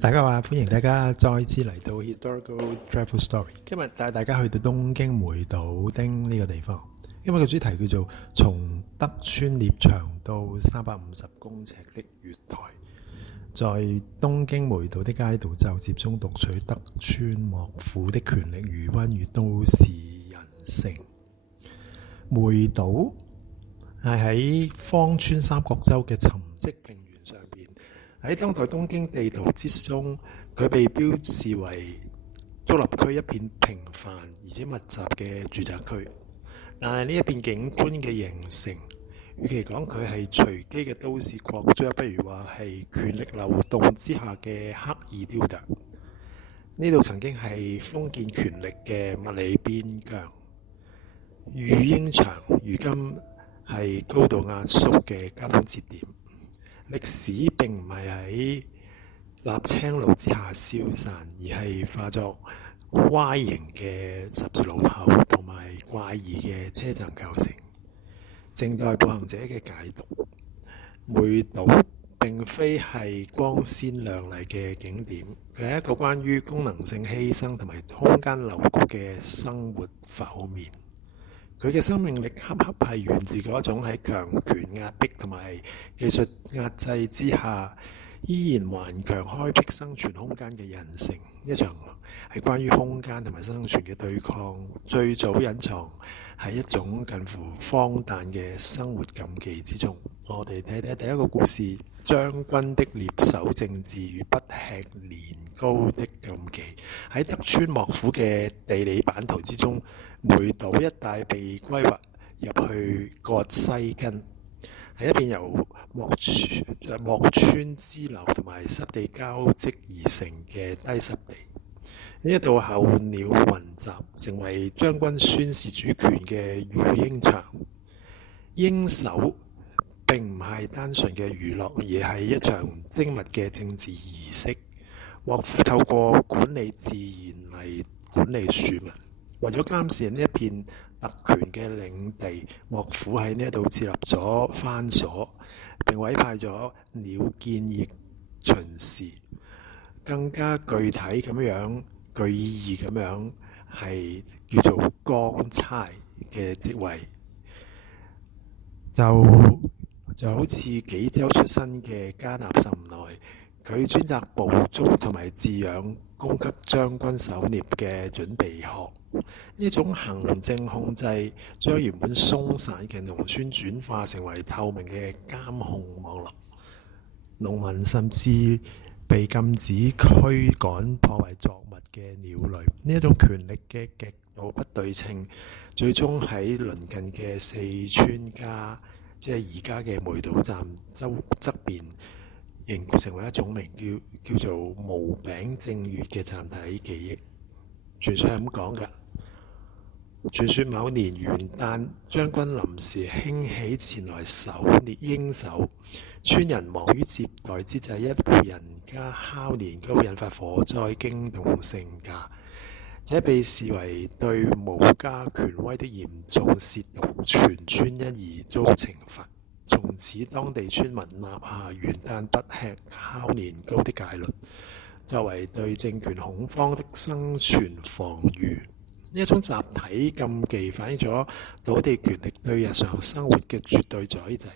大家好，歡迎大家再次嚟到 Historical Travel Story。今日帶大家去到東京梅島町呢個地方。今日嘅主題叫做從德川獵場到350公尺的月台，在東京梅島的街道奏摺中讀取德川幕府的權力餘溫與都市人性。梅島係喺芳村三角洲嘅沉積平原上邊。喺當代東京地圖之中，佢被標示為竹立區一片平凡而且密集嘅住宅區。但係呢一片景觀嘅形成，與其講佢係隨機嘅都市擴張，不如話係權力流動之下嘅刻意雕琢。呢度曾經係封建權力嘅物理邊疆，御鷹場如今係高度壓縮嘅交通節點。歷史並唔係喺立青路之下消散，而係化作 Y 型嘅十字路口同埋怪異嘅車站構成，靜待步行者嘅解讀。梅島並非係光鮮亮麗嘅景點，佢係一個關於功能性犧牲同埋空間扭曲嘅生活剖面。佢嘅生命力恰恰係源自嗰種喺強權壓迫同埋技術壓制之下，依然頑強開闢生存空間嘅人性。一場係關於空間同埋生存嘅對抗，最早隱藏喺一種近乎荒誕嘅生活禁忌之中。我哋睇睇第一個故事：將軍的獵手政治與不吃年糕的禁忌。喺德川幕府嘅地理版圖之中，梅島一帶被規劃入去葛西根，係一片由木村支流同埋濕地交織而成嘅低濕地。呢一度候鳥雲集，成為將軍宣示主權嘅御鷹場。鷹狩並唔係單純嘅娛樂，而係一場精密嘅政治儀式。幕府透過管理自然嚟管理庶民。為咗監視呢一片特權嘅領地，幕府喺呢一度設立咗番所，並委派咗鳥見役巡視。更加具體咁樣、具意義咁樣，係叫做江差嘅職位，就好似紀州出身嘅加納甚內，佢專責捕捉同埋飼養供給將軍狩獵嘅準備學。呢種行政控制將原本鬆散嘅農村轉化成為透明嘅監控網絡，農民甚至被禁止驅趕破壞作物嘅鳥類。呢一種權力嘅極度不對稱，最終喺鄰近嘅四川加，即係而家嘅梅島站周側邊，凝固成為一種名叫做無餅正月嘅暫體記憶。傳說係咁講㗎。傳說某年元旦，將軍臨時興起前來狩獵鷹狩，村人忙於接待之際，一戶人家烤年糕，引發火災，驚動聖駕。這被視為對武家權威的嚴重褻瀆，全村因而遭懲罰。從此，當地村民立下元旦不吃烤年糕的戒律，作為對政權恐慌的生存防禦。呢一種集體禁忌反映咗土地權力對日常生活嘅絕對宰制，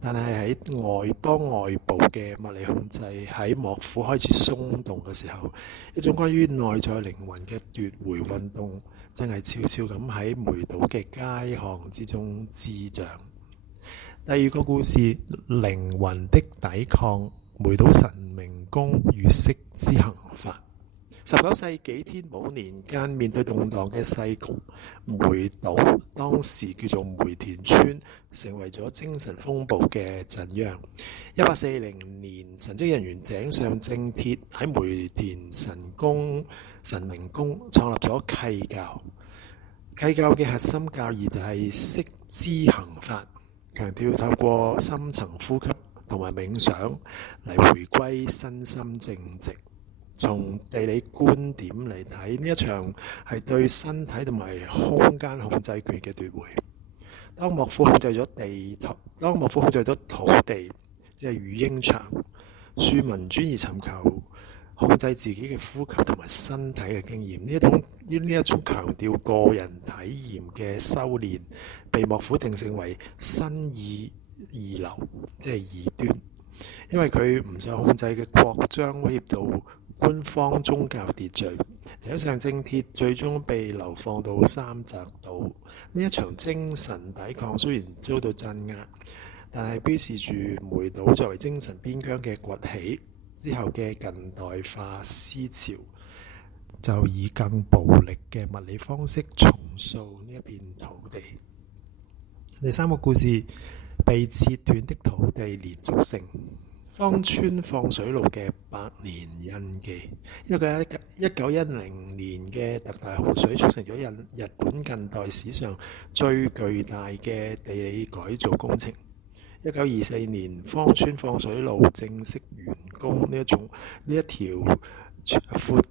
但係喺當外部嘅物理控制喺幕府開始鬆動嘅時候，一種關於內在靈魂嘅奪回運動正係悄悄咁喺梅島嘅街巷之中滋長。第二個故事：靈魂的抵抗，梅島神明宮與釋之行法。19世紀天寶年間，面對動盪嘅世局，梅島當時叫做梅田村，成為咗精神風暴嘅震央。1840年，神職人員井上正鐵喺梅田神明宮創立咗契教。契教嘅核心教義就係釋之行法，強調透過深層呼吸同埋冥想嚟回歸身心正直。從地理觀點嚟睇，呢一場係對身體同埋空間控制權嘅奪回。當幕府控制咗土地，即係御鷹場，庶民轉而尋求控制自己嘅呼吸同埋身體嘅經驗。呢一種強調個人體驗嘅修練，被幕府定性為新意二流，即係異端，因為佢唔受控制嘅擴張威脅到官方宗教秩序。井上政鐵最終被流放到三澤島。呢一場精神抵抗雖然遭到鎮壓，但係標示住梅島作為精神邊疆嘅崛起。之後嘅近代化思潮就以更暴力嘅物理方式重塑呢一片土地。第三個故事，被切斷的土地連續性。芳村放水路嘅百年印記。1910年嘅特大洪水促成咗日本近代史上最巨大嘅地理改造工程。1924年，芳村放水路正式完工。呢一條闊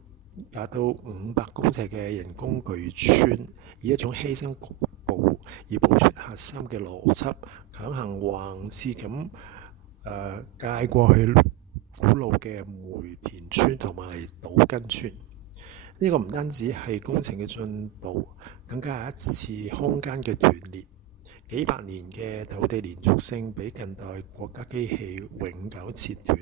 達到500公尺嘅人工巨村，以一種犧牲局部而保存核心嘅邏輯，強行橫切咁界過去古老嘅梅田村同埋島根村。呢個唔單止係工程嘅進步，更加係一次空間嘅斷裂。幾百年嘅土地連續性俾近代國家機器永久切斷，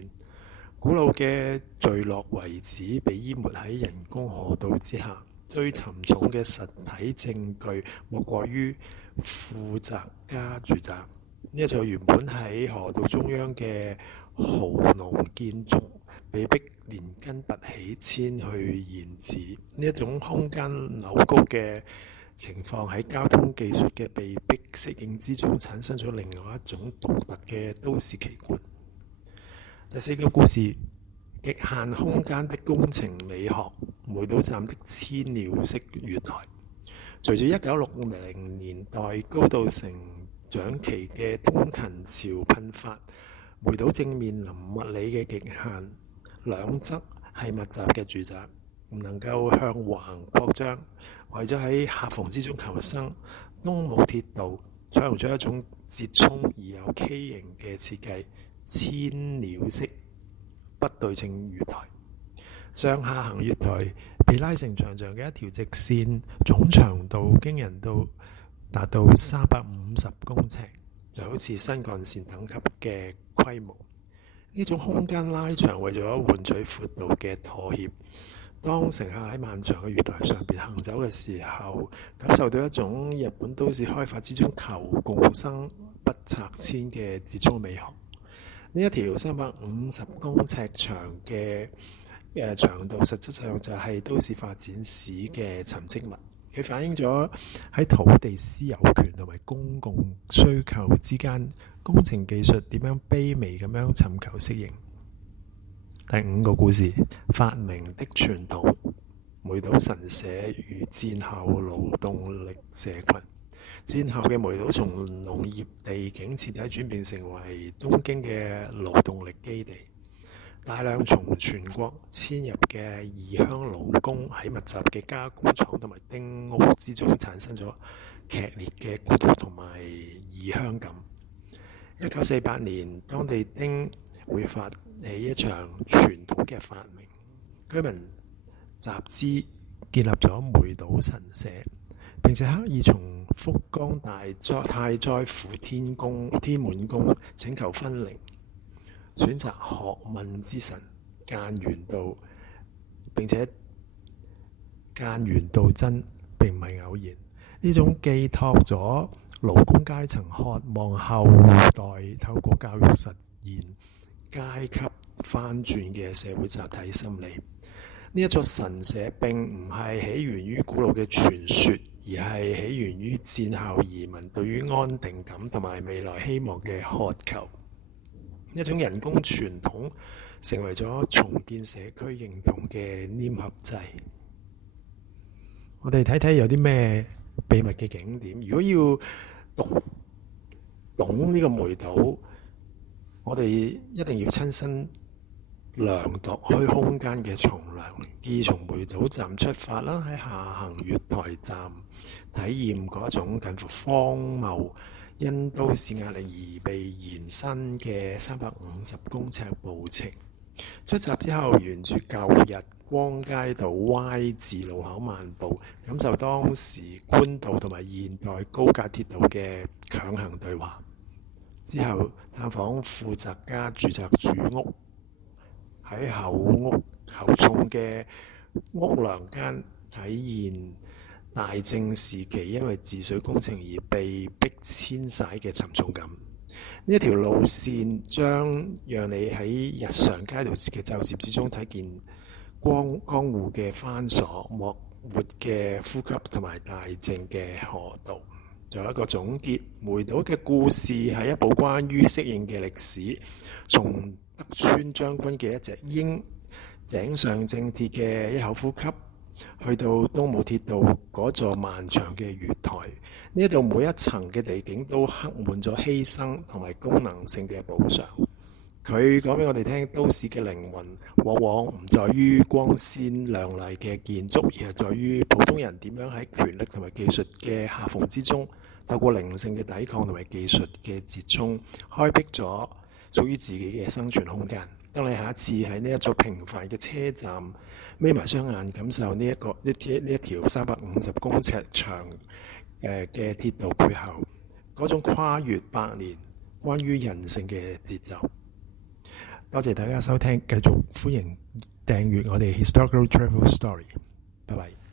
古老嘅聚落遺址被淹沒喺人工河道之下。最沉重嘅實體證據莫過於富澤家住宅。呢一座原本喺河道中央嘅豪農建築，被迫連根拔起遷去現址。呢一種空間扭曲嘅情況喺交通技術嘅被迫適應之中，產生咗另外一種獨特嘅都市奇觀。第四個故事，極限空間的工程美學，梅島站的千鳥式月台。隨住1960年代高度成長期嘅通勤潮噴發，梅島正面臨物理嘅極限，兩側係密集嘅住宅，唔能夠向橫擴張。為咗喺狹縫之中求生，東武鐵道採用咗一種折衷而有畸形嘅設計——千鳥式不對稱月台。上下行月台被拉成長長嘅一條直線，總長度驚人到達到350公尺，就好似新幹線等級嘅規模。呢種空間拉長為咗換取闊度嘅妥協。當乘客喺漫長嘅月台上邊行走嘅時候，感受到一種日本都市開發之中求共生不拆遷嘅折衷美學。呢一條350公尺長嘅長度，實質上就係都市發展史嘅沉積物。佢反映咗喺土地私有權同埋公共需求之間，工程技術點樣卑微咁樣尋求適應。第五個故事，發明的傳統，梅島神社與戰後勞動力社群。戰後嘅梅島從農業地景徹底轉變成為東京嘅勞動力基地，大量從全國遷入嘅異鄉勞工喺密集嘅加工廠同埋丁屋之中產生咗劇烈嘅孤獨同埋異鄉感。1948年，當地丁會發起一場傳統嘅發明，居民集資建立咗梅島神社，並且刻意從福岡太宰府天滿宮請求分靈，選擇學問之神諫原道，並且諫原道真並唔係偶然。呢種寄託咗勞工階層渴望後代透過教育實現階級翻轉嘅社會集體心理。呢一座神社並唔係起源於古老嘅傳說，而係起源於戰後移民對於安定感同埋未來希望嘅渴求。一種人工傳統成為咗重建社區認同嘅黏合劑。我哋睇睇有啲咩秘密嘅景點。如果要懂呢個梅島，我哋一定要親身量度虛空間嘅重量，既從梅島站出發啦，喺下行月台站體驗嗰種近乎荒謬因都市壓力而被延伸嘅350公尺步程。出閘之後，沿住舊日光街道 Y 字路口漫步，感受當時官道同埋現代高架鐵道嘅強行對話。之後探訪富澤家住宅主屋，喺厚重嘅屋梁間體現大正時期因為治水工程而被迫遷徙嘅沉重感。呢一條路線將讓你喺日常街道嘅就接之中睇見江戶嘅番所、莫活嘅呼吸同埋大正嘅河道。做一個總結，梅島嘅故事係一部關於適應嘅歷史，從德川將軍嘅一隻鷹、井上正鐵嘅一口呼吸，去到東武鐵道嗰座漫長嘅月台，呢度每一層嘅地景都刻滿咗犧牲同埋功能性嘅補償。佢講俾我哋聽，都市嘅靈魂往往唔在於光鮮亮麗嘅建築，而係在於普通人點樣喺權力同埋技術嘅夾縫之中，透過靈性嘅抵抗同埋技術嘅折衷，開闢咗屬於自己嘅生存空間。當你下一次喺呢一座平凡嘅車站眯埋雙眼，感受呢一條350公尺長嘅鐵道背後嗰種跨越百年關於人性嘅節奏。多謝大家收聽，繼續歡迎訂閱我哋 Historical Travel Story。拜拜。